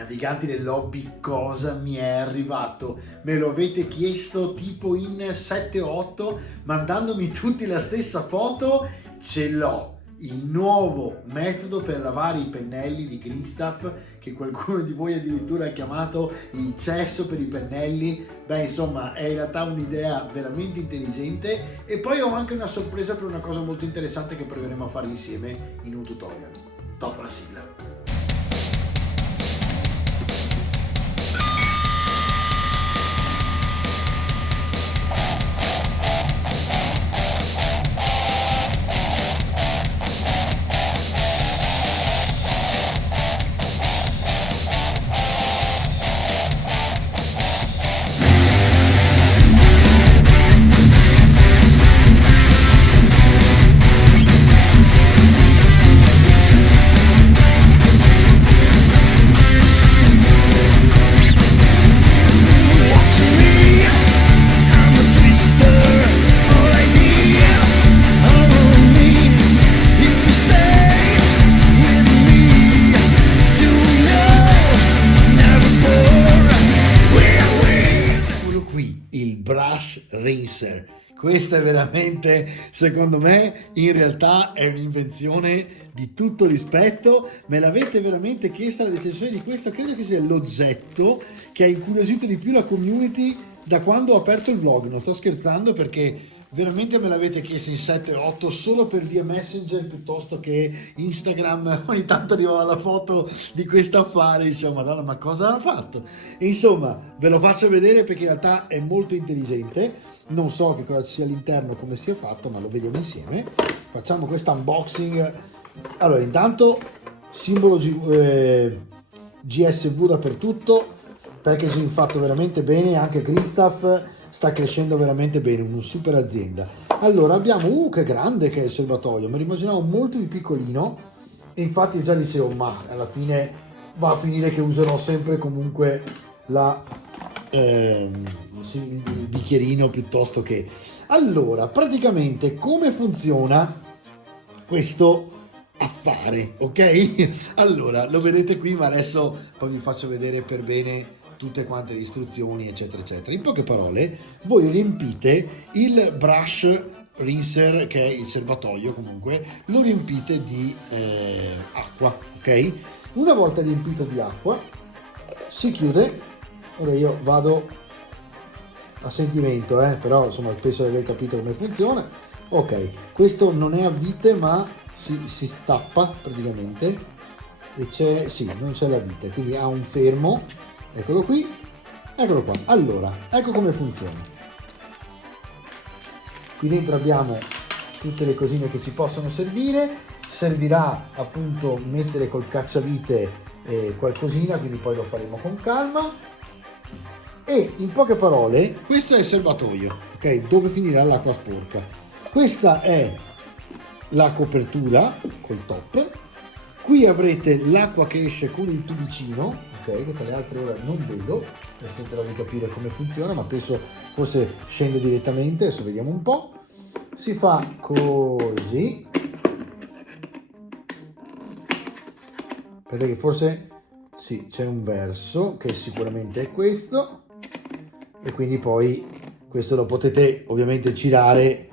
Naviganti del Lobby, cosa mi è arrivato? Me lo avete chiesto tipo in 7-8, mandandomi tutti la stessa foto. Ce l'ho, il nuovo metodo per lavare i pennelli di Greenstuff, che qualcuno di voi addirittura ha chiamato il cesso per i pennelli. Beh, insomma, è in realtà un'idea veramente intelligente, e poi ho anche una sorpresa per una cosa molto interessante che proveremo a fare insieme in un tutorial. Dopo la sigla. Brush Rinser. Questa è veramente, secondo me, in realtà è un'invenzione di tutto rispetto. Me l'avete veramente chiesta la recensione di questo, credo che sia l'oggetto che ha incuriosito di più la community da quando ho aperto il vlog. Non sto scherzando, perché veramente me l'avete chiesto in 7-8 solo per via Messenger piuttosto che Instagram. Ogni tanto arrivava la foto di questo affare, insomma, Madonna, ma cosa ha fatto? Insomma, ve lo faccio vedere perché in realtà è molto intelligente. Non so che cosa ci sia all'interno, come sia fatto, ma lo vediamo insieme. Facciamo questo unboxing. Allora, intanto simbolo GSV dappertutto, packaging fatto veramente bene, anche Greenstuff sta crescendo veramente bene, una super azienda. Allora abbiamo, che grande che è il serbatoio, me lo immaginavo molto più piccolino, e infatti già dicevo, ma alla fine va a finire che userò sempre comunque il bicchierino piuttosto che... Allora, praticamente come funziona questo affare, ok? Allora, lo vedete qui, ma adesso poi vi faccio vedere per bene tutte quante le istruzioni, eccetera eccetera. In poche parole, voi riempite il brush rinser, che è il serbatoio, comunque lo riempite di acqua, ok? Una volta riempito di acqua si chiude. Ora io vado a sentimento, però insomma penso di aver capito come funziona. Ok, questo non è a vite, ma si stappa praticamente, e c'è, sì, non c'è la vite, quindi ha un fermo. Eccolo qui, eccolo qua. Allora, ecco come funziona. Qui dentro abbiamo tutte le cosine che ci possono servire. Servirà appunto mettere col cacciavite qualcosina, quindi poi lo faremo con calma. E in poche parole, questo è il serbatoio, ok? Dove finirà l'acqua sporca. Questa è la copertura col top. Qui avrete l'acqua che esce con il tubicino, ok? Che tra le altre ora non vedo, tenterò di capire come funziona, ma penso forse scende direttamente. Adesso vediamo un po'. Si fa così. Vedete che forse sì, c'è un verso che sicuramente è questo, e quindi poi questo lo potete ovviamente girare.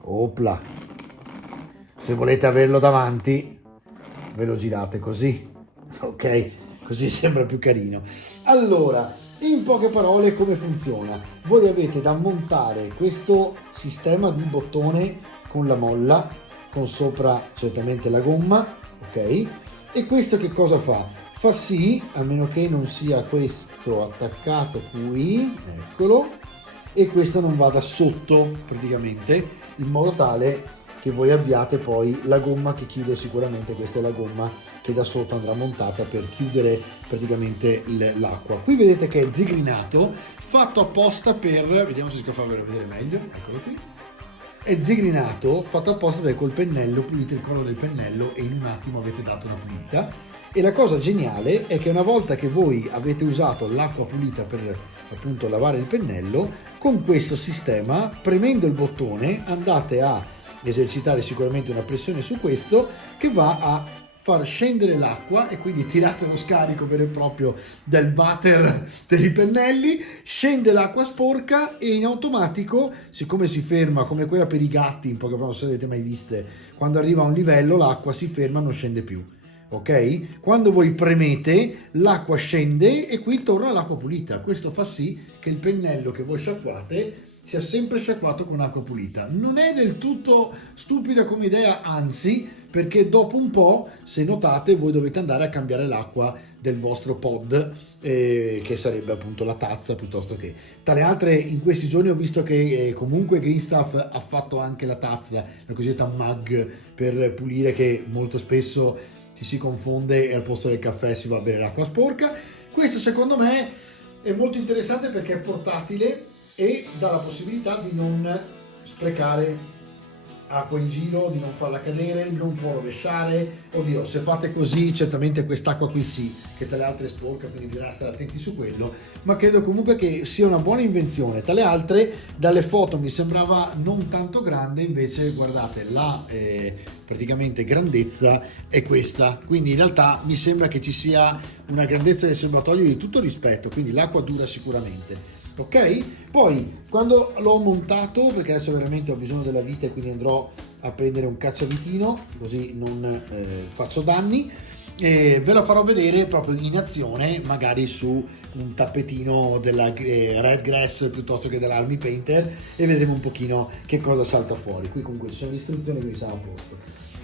Opla, se volete averlo davanti ve lo girate così, ok? Così sembra più carino. Allora, in poche parole come funziona? Voi avete da montare questo sistema di bottone con la molla, con sopra certamente la gomma, ok? E questo che cosa fa? Fa sì, a meno che non sia questo attaccato qui, eccolo, e questo non vada sotto praticamente, in modo tale che voi abbiate poi la gomma che chiude sicuramente. Questa è la gomma che da sotto andrà montata per chiudere praticamente l'acqua. Qui vedete che è zigrinato, fatto apposta per, vediamo se riesco a farvelo vedere meglio, eccolo qui. È zigrinato, fatto apposta perché col pennello pulite il collo del pennello e in un attimo avete dato una pulita. E la cosa geniale è che una volta che voi avete usato l'acqua pulita per appunto lavare il pennello, con questo sistema, premendo il bottone, andate a esercitare sicuramente una pressione su questo, che va a far scendere l'acqua e quindi tirate lo scarico vero e proprio del water per i pennelli, scende l'acqua sporca e in automatico, siccome si ferma come quella per i gatti, in poche parole, non so se avete mai viste, quando arriva a un livello l'acqua si ferma, non scende più. Ok? Quando voi premete l'acqua scende e qui torna l'acqua pulita. Questo fa sì che il pennello che voi sciacquate sia sempre sciacquato con acqua pulita. Non è del tutto stupida come idea, anzi, perché dopo un po', se notate, voi dovete andare a cambiare l'acqua del vostro pod, che sarebbe appunto la tazza piuttosto che. Tra le altre, in questi giorni ho visto che comunque Green Stuff ha fatto anche la tazza, la cosiddetta mug per pulire, che molto spesso ci si confonde e al posto del caffè si va a bere l'acqua sporca. Questo secondo me è molto interessante perché è portatile e dà la possibilità di non sprecare acqua in giro, di non farla cadere, non può rovesciare. Oddio, se fate così certamente quest'acqua qui sì, che tra le altre è sporca, quindi bisogna stare attenti su quello, ma credo comunque che sia una buona invenzione. Tra le altre, dalle foto mi sembrava non tanto grande, invece guardate la praticamente grandezza è questa, quindi in realtà mi sembra che ci sia una grandezza del serbatoio di tutto rispetto, quindi l'acqua dura sicuramente. Ok? Poi quando l'ho montato, perché adesso veramente ho bisogno della vite e quindi andrò a prendere un cacciavitino così non faccio danni, ve la farò vedere proprio in azione, magari su un tappetino della Red Grass piuttosto che dell'Army Painter, e vedremo un pochino che cosa salta fuori. Qui comunque ci sono le istruzioni, quindi siamo a posto.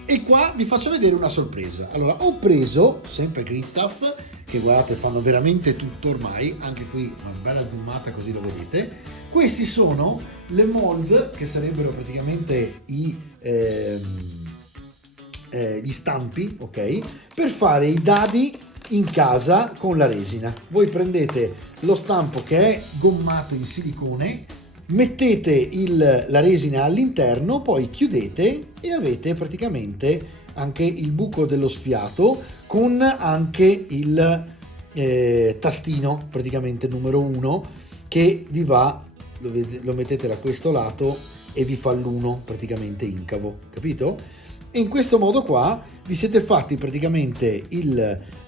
E qua vi faccio vedere una sorpresa. Allora, ho preso sempre Green Stuff, che guardate fanno veramente tutto ormai, anche qui una bella zoomata così lo vedete. Questi sono le mold, che sarebbero praticamente gli stampi, ok? Per fare i dadi in casa con la resina. Voi prendete lo stampo che è gommato in silicone, mettete la resina all'interno, poi chiudete e avete praticamente anche il buco dello sfiato con anche il tastino praticamente numero 1 che vi va, lo mettete da questo lato e vi fa l'1 praticamente incavo, capito? E in questo modo qua vi siete fatti praticamente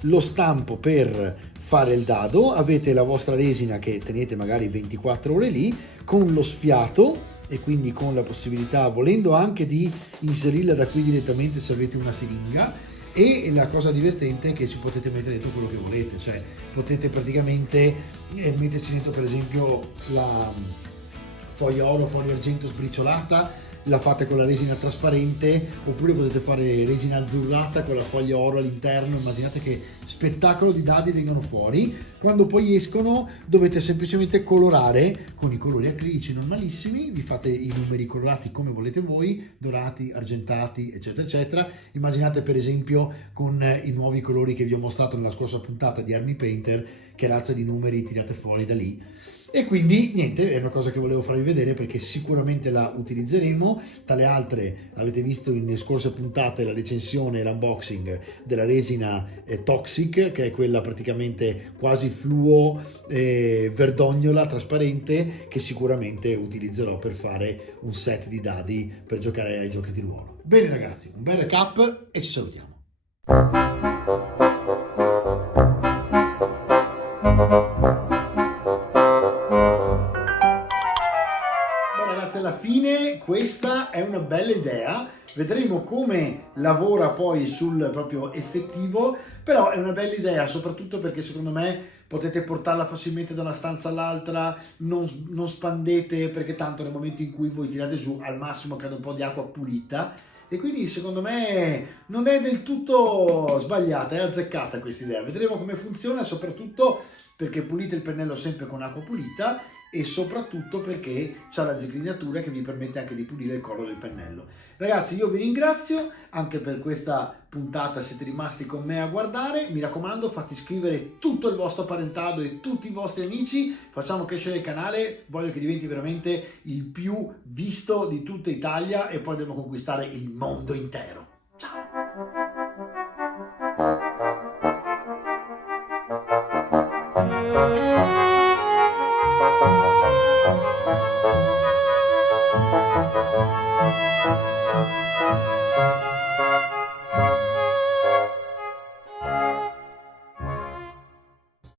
lo stampo per fare il dado, avete la vostra resina che tenete magari 24 ore lì con lo sfiato e quindi con la possibilità, volendo anche, di inserirla da qui direttamente se avete una siringa. E la cosa divertente è che ci potete mettere dentro quello che volete, cioè potete praticamente metterci dentro per esempio la foglia oro, foglia argento sbriciolata, la fate con la resina trasparente, oppure potete fare resina azzurrata con la foglia oro all'interno. Immaginate che spettacolo di dadi vengono fuori. Quando poi escono dovete semplicemente colorare con i colori acrilici normalissimi, vi fate i numeri colorati come volete voi, dorati, argentati, eccetera eccetera. Immaginate per esempio con i nuovi colori che vi ho mostrato nella scorsa puntata di Army Painter, che razza di numeri tirate fuori da lì. E quindi niente, è una cosa che volevo farvi vedere perché sicuramente la utilizzeremo. Tra le altre avete visto in scorse puntate la recensione e l'unboxing della resina Toxic, che è quella praticamente quasi fluo verdognola trasparente, che sicuramente utilizzerò per fare un set di dadi per giocare ai giochi di ruolo. Bene ragazzi, un bel recap e ci salutiamo. Alla fine questa è una bella idea, vedremo come lavora poi sul proprio effettivo, però è una bella idea soprattutto perché secondo me potete portarla facilmente da una stanza all'altra, non spandete, perché tanto nel momento in cui voi tirate giù al massimo cade un po' di acqua pulita, e quindi secondo me non è del tutto sbagliata, è azzeccata questa idea. Vedremo come funziona, soprattutto perché pulite il pennello sempre con acqua pulita e soprattutto perché c'ha la zigrinatura che vi permette anche di pulire il collo del pennello. Ragazzi, io vi ringrazio anche per questa puntata, siete rimasti con me a guardare. Mi raccomando, fate iscrivere tutto il vostro parentado e tutti i vostri amici, facciamo crescere il canale, voglio che diventi veramente il più visto di tutta Italia e poi dobbiamo conquistare il mondo intero. Ciao!